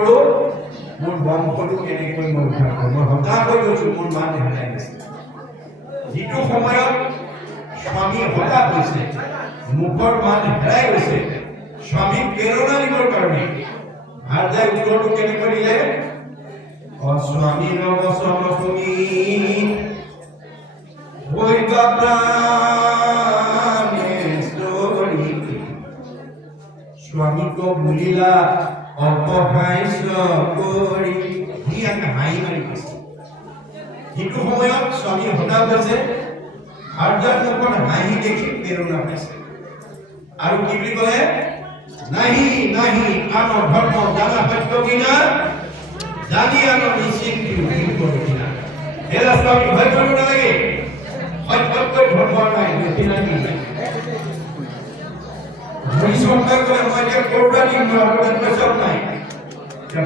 কৰোঁ মোৰ বংশটো কেনেকৈ মই উদ্ধাৰ কৰোঁ। মই হতাশ হৈ গৈছোঁ, মোৰ মান হেৰাই গৈছে। যিটো সময়ত স্বামী হতাশ হৈছে, মুখৰ মান হেৰাই গৈছে, স্বামীক প্ৰেৰণা দিবৰ কাৰণে ভাৰ্যাই উত্তৰটো কেনেকৈ দিলে? অস্বামীৰ বচন শুনি হৈবা প্ৰাণেশ্বৰী, স্বামীক বুলিলা অপহাস্য কৰি। সি আমি হাঁহি মাৰি কৈছে। যিটো সময়ত স্বামী হতাশ হৈছে, ভাৰ্যাৰ মুখত হাঁহি দেখি প্ৰেৰণা পাইছে। আৰু কি বুলি ক'লে? নাহি নাহি আন ধৰ্ম জানা সত্য কিনা, জানি আন নিশ্চিন্তি কিনা। এই ৰাস্তা আমি ভয় কৰিব নালাগে। সত্যতকৈ ধৰ্ম নাই, বেছি নাই। হৰিশংকৰ ক'লে মই এতিয়া ক'ৰবাত দিম, মোৰ হাতত পইচাও নাই।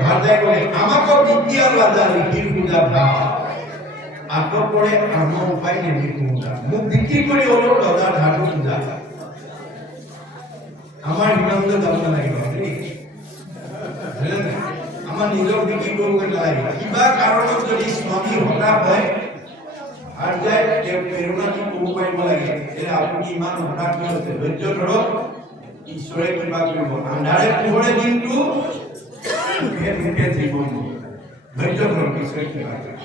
ভাৰ্যাই ক'লে আমাক বিদ্যা ৰাজা ঋষিৰ পূজা ভাৱ আকৌ কৰে আমাৰ উপায় নেকি পূজা, মোক বিক্ৰী কৰি হ'লেও ৰজাৰ ধাতু পূজা। আমাৰ ইমানটো যাব নালাগিব দেই, আমাৰ নিজক বিক্ৰী কৰিব নালাগিব। কিবা কাৰণত যদি স্বামী হতাশ হয়, ভাৰ্যাই তেওঁক প্ৰেৰণা দি ক'ব পাৰিব লাগে যে আপুনি ইমান হতাশ কিয় হৈছে, ধৈৰ্য ধৰক, ঈশ্বৰে কিবা কৰিব। আন্ধাৰে পোহৰে দিনটো সুখে দুখে জীৱন, ধৈৰ্য ধৰক, ঈশ্বৰে কিবা কৰিব।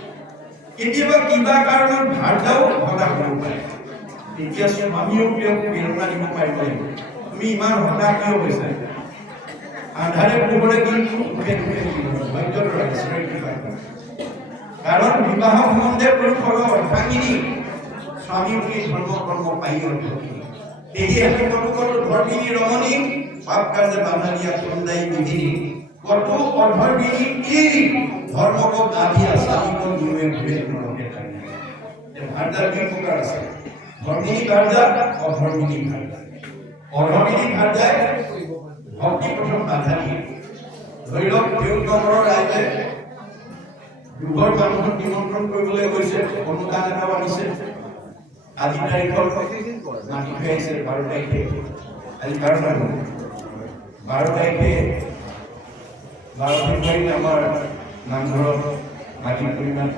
কেতিয়াবা কিবা কাৰণত ভাৰ্যাও হতাশ হ'ব পাৰে, তেতিয়া স্বামীও তেওঁক প্ৰেৰণা দিব পাৰিব লাগিব। তুমি ইমান হতাশ কিয় হৈছে? আন্ধাৰে পোহৰে দিনটো সুখে দুখে জীৱন, ধৈৰ্য ধৰক, ঈশ্বৰে কিবা কৰিব। কাৰণ বিবাহ সম্বন্ধে পুৰুষৰ অৰ্ধাঙ্গিনী, স্বামী বুলি ধৰ্ম কৰ্ম পাই অৰ্ধাঙ্গিনী। সেয়েহে কতো কতো ধৰ্মিনী ৰমণী, পাপ কাৰ্যে বাধা দিয়া সন্দায়ী বিধিনী, কতো অধৰ্মিনী কি ধৰ্মক গাধিয়া স্বামীক নিয়ে ঘূৰে নৰকে থাকি। ভাৰ্যাৰ দুই প্ৰকাৰ আছে, ধৰ্মিনী ভাৰ্যা, অধৰ্মিনী ভাৰ্যা। অধৰ্মিনী ভাৰ্যাই ভক্তি পথত বাধা দিয়ে। ধৰি লওক দেউল নগৰৰ ৰাইজে দুঘৰ মানুহক নিমন্ত্ৰণ কৰিবলৈ গৈছে, অনুদান এটাও আনিছে। আজি তাৰিখৰ মাটি খাইছে 12 তাৰিখে, আজি 12 তাৰিখে 12 ফেব্ৰুৱাৰীত আমাৰ নামঘৰত মাটি পৰিমাণ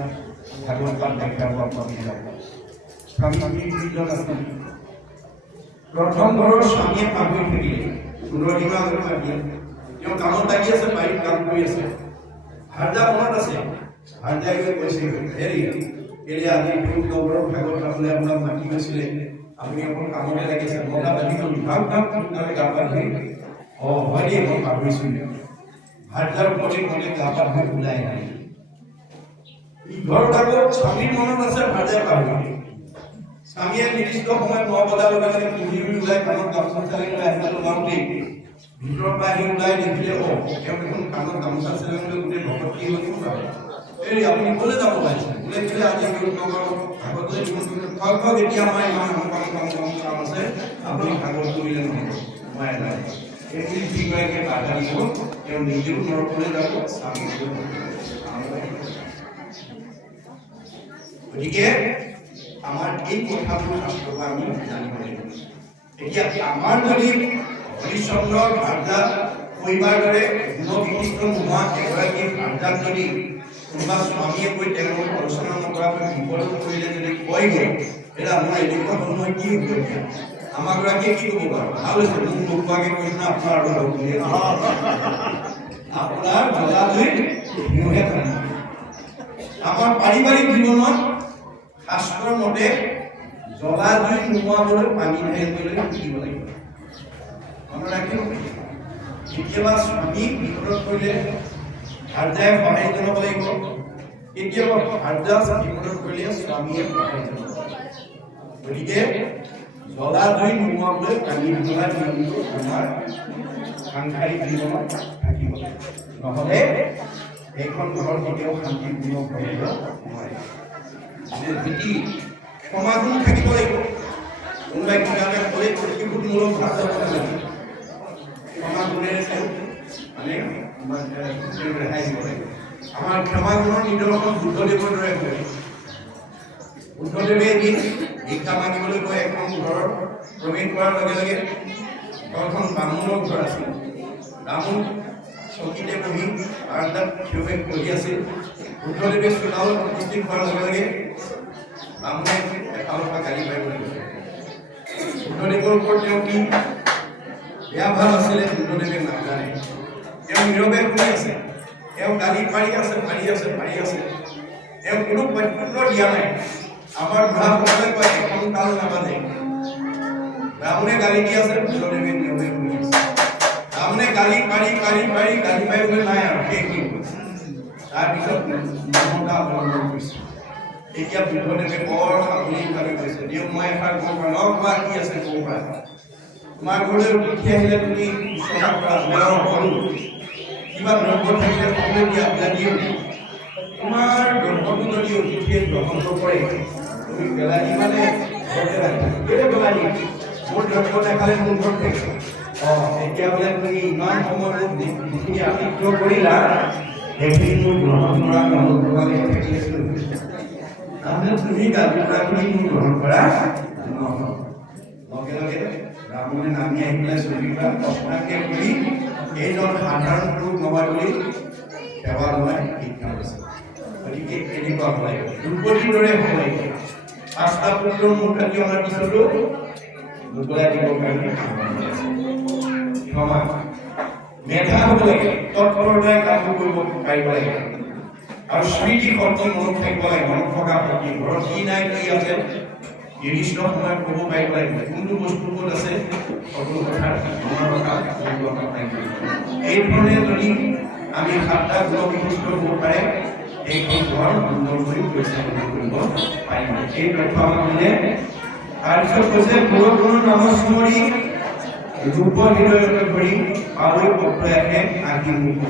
ভাগৱত পাঠ দেখাব। প্ৰথম ঘৰৰ স্বামীয়ে পাহৰি থাকিলে, 15 দিনৰ আগত মাতিলে, তেওঁ কামত লাগি আছে, বাৰীত কাম কৰি আছে। ভাৰ্যা মনত আছে, ভাৰ্যাই কৈছে হেৰি কেলে আজি দেউল নগৰৰ ভাগৱত পাঠলৈ আপোনাক মাতি গৈছিলে, আপুনি অকল কামতে লাগিছে, মই বান্ধি গ'লো, ভাগ ভাগ সোনকালে গা পা ধুই। হয় দেই, মই পাহৰিছিলোঁ। ভাৰ্যাৰ মনে মনে গা পা ধুই ওলাই আহিলে। ঘৰত আকৌ স্বামীৰ মনত আছে, ভাৰ্যাই পাহৰিলে। স্বামীয়ে নিৰ্দিষ্ট সময়ত 9 বজাৰ লগে লগে পুৰি ওলাই কামত গামোচা চালি লৈ আহিবলৈ ওলাওঁতেই ভিতৰৰ পৰা আহি ওলাই দেখিলে, তেওঁ দেখোন কামত গামোচা চালি লৈ গোটেই ভকত কি হৈ এই আপুনি ক'লৈ যাব লাগিছে? বোলে কেলে আজি ভাগৱতলৈ নিমন্ত্ৰণ এতিয়া আমাৰ ইমান কাম আছে, আপুনি ভাগৱত কৰিলে নহ'ব, মই এটাই এই যিগৰাকীয়ে বাধা দিব, তেওঁ নিজেও নৰকলৈ যাব, স্বামীকো। গতিকে আমাৰ এই কথাবোৰ শাস্ত্ৰৰ পৰা আমি জানিব লাগিব। এতিয়া আমাৰ যদি হৰিশ্চন্দ্ৰ ভাৰ্যা কৰিবাৰ দৰে গুণবিশিষ্ট নোহোৱা এগৰাকী ভাৰ্যাক যদি কোনোবা স্বামীয়ে কৈ তেওঁলোকক আলোচনা নকৰাকৈ বিপদত কৰিলে যদি কয়গৈ, এতিয়া আমাৰ এনেকুৱা সময় কি হ'ব? আমাৰ গৰাকীয়ে কি ক'ব বাৰু? ভাল হৈছে, মোক নোকোৱাকৈ কৈছে না, আপোনাৰ আৰু আপোনাৰ জলাজুই বিহুহে থাকে। আমাৰ পাৰিবাৰিক জীৱনত শাস্ত্ৰৰ মতে জলাজুই নোহোৱাবলৈ পানী ঢালিবলৈ শিকিব লাগিব। মনত ৰাখিব, কেতিয়াবা স্বামী বিপদত পৰিলে ভাৰ্যাই সহায় জনাব লাগিব, কেতিয়াবা ভাৰ্যা বিপদত পৰিলে স্বামীয়ে সহায় জনাব লাগিব। গতিকে জলাজুই নোহোৱাবলৈ পানী ঢলা নিয়মটো আমাৰ সাংসাৰিক জীৱনত থাকিব, নহ'লে এইখন ঘৰ কেতিয়াও শান্তিপূৰ্ণ হৈ যাব নোৱাৰে। যদি সমাধান থাকিব লাগিব, কোনোবাই কিবা এটা ক'লে প্ৰতিশোধমূলক ভাৱ যাব নালাগে, সমাধানেৰে মানে ৰেহাই দিব লাগিব। আমাৰ ক্ষমা গুণৰ নিদৰ্শন বুদ্ধদেৱৰ দৰে হয়। বুদ্ধদেৱে এদিন ভিক্ষা মাগিবলৈ গৈ এখন ঘৰৰ প্ৰৱেশ কৰাৰ লগে লগে ঘৰখন বামুণৰ ঘৰ আছিল। বামুণ চকীতে বহি বাৰান্দাত থিয় হৈ পঢ়ি আছিল বুদ্ধদেৱে চোতালত উপস্থিত হোৱাৰ লগে লগে বামুণে এফালৰ পৰা গালি পাৰিবলৈ গৈছে বুদ্ধদেৱৰ ওপৰত তেওঁ কি বেয়া ভাৱ আছিলে বুদ্ধদেৱে নাজানে তেওঁ নীৰৱে শুনি আছে তেওঁ গালি পাৰি আছে তেওঁ কোনো প্ৰত্যুত্তৰ দিয়া নাই আমাৰ বুঢ়াসকলে কয় এখন তাল নাবাজে বামুণে গালি দি আছে বুদ্ধদেৱে নীৰৱে শুনি আছে বামুণে গালি পাৰি পাৰিবলৈ নাই আৰু শেষ হৈ গ'ল তাৰপিছত মমতা অৱলম্বন কৰিছে এতিয়া বুদ্ধদেৱে বৰ সাৱলীভাৱে কৈছে দিয়ক মই এষাৰ ক'ব পৰা লগ হোৱা কি আছে ক'ব পৰা তোমাৰ ঘৰলৈ অতিথি আহিলে তুমি শুশ্ৰূষা কৰা বেয়া কৰোঁ কিবা দ্ৰব্য থাকিলে সকলোৱে দিয়া পেলাই দিওঁ তোমাৰ দ্ৰব্যটো যদি অতিথিয়ে গ্ৰহণ নকৰে তুমি পেলাই দি মানে ঘৰতে ৰাখি কেলৈ পেলাই দি মোৰ দ্ৰব্য নাখালে মোৰ ঘৰত থাকে এতিয়া বোলে তুমি ইমান সময় যিখিনি আতিথ্য কৰিলা সেইখিনি মোৰ গ্ৰহণ কৰা নকৰাকৈ থাকিছিলোঁ তাৰমানে তুমি গালি মোৰ গ্ৰহণ কৰা লগে লগে ব্ৰাহ্মণে নামি আহি পেলাই চলিবা প্ৰশ্নাকে কৰি এইজন সাধাৰণ পুৰুষ নহয় বুলি সেৱা জনাই শিক্ষা লৈছে গতিকে এনেকুৱা হ'ব লাগিব দ্ৰুপদীৰ দৰে হ'ব লাগিব 5টা পুত্ৰৰ মুখ কাটি অনাৰ পিছতো মোকলাই দিবৰ কাৰণে ক্ষমা মেধা হ'ব লাগে তৎপৰতাৰে কাম কৰিব পাৰিব লাগে আৰু স্মৃতি শক্তি মনত থাকিব লাগে মনত থকা শক্তি ঘৰত কি নাই কি আছে নিৰ্দিষ্ট সময়ত ক'ব পাৰিব লাগিব কোনটো বস্তু ক'ত আছে সকলো কথা মনত ৰখা এই ধৰণে যদি আমি 7টা গুণ বিশিষ্ট হ'ব পাৰে এইখন ঘৰ সুন্দৰকৈ পৰিচালনা কৰিব পাৰিম এই তথ্য আমাক দিলে তাৰপিছত কৈছে গুৰু নমস্মৰি ৰূপ হৃদয়তে ধৰি পালৈ পত্ৰয়াকে আহি মুখ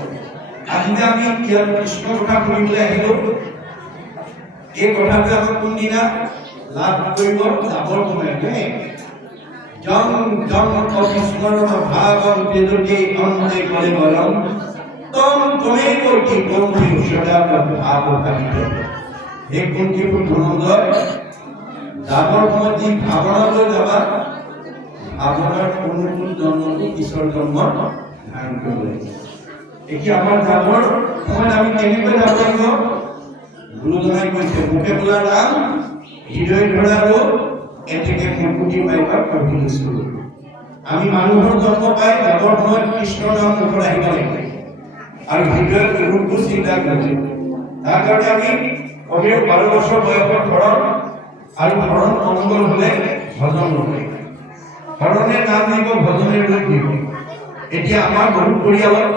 আজি যে আমি ইয়াত কৃষ্ণ কথা শুনিবলৈ আহিলোঁ এই কথাটো আমাক কোনদিনা লাভ কৰিব যাবৰ সময়ত জং অবিস্মৰণ ভাৱম তেজতে অন্তে কৰে বলম তম তমেব কি বন্ধু সদা ভাৱ ভাবিত হে কুন্তিপুৰ ধনঞ্জয় যাবৰ সময়ত যি ভাৱনা লৈ যাবা ভাৱনাৰ অনুকূল জন্মটো ঈশ্বৰ জন্ম ধাৰণ কৰিব লাগিব এতিয়া আমাৰ যাবৰ সময়ত আমি কেনেকৈ যাব লাগিব গুৰুজনাই কৈছে মুখে বোলা ৰাম হৃদয় ধৰা ৰোগ এতেকে মুকুতি পাইবা প্ৰভু লৈছো আমি মানুহৰ জন্ম পাই যাবৰ সময়ত কৃষ্ণৰ নাম মুখত আহিব লাগিব আৰু হৃদয়ত ৰূপটো চিন্তা কৰিব তাৰ কাৰণে আমি কমেও 12 বছৰ বয়সৰ ঘৰত আৰু ঘৰত অমংগল হ'লে ভজন নকৰে হৰণে নাম দিব ভজনে ৰূপ দিব এতিয়া আমাৰ বহুত পৰিয়ালত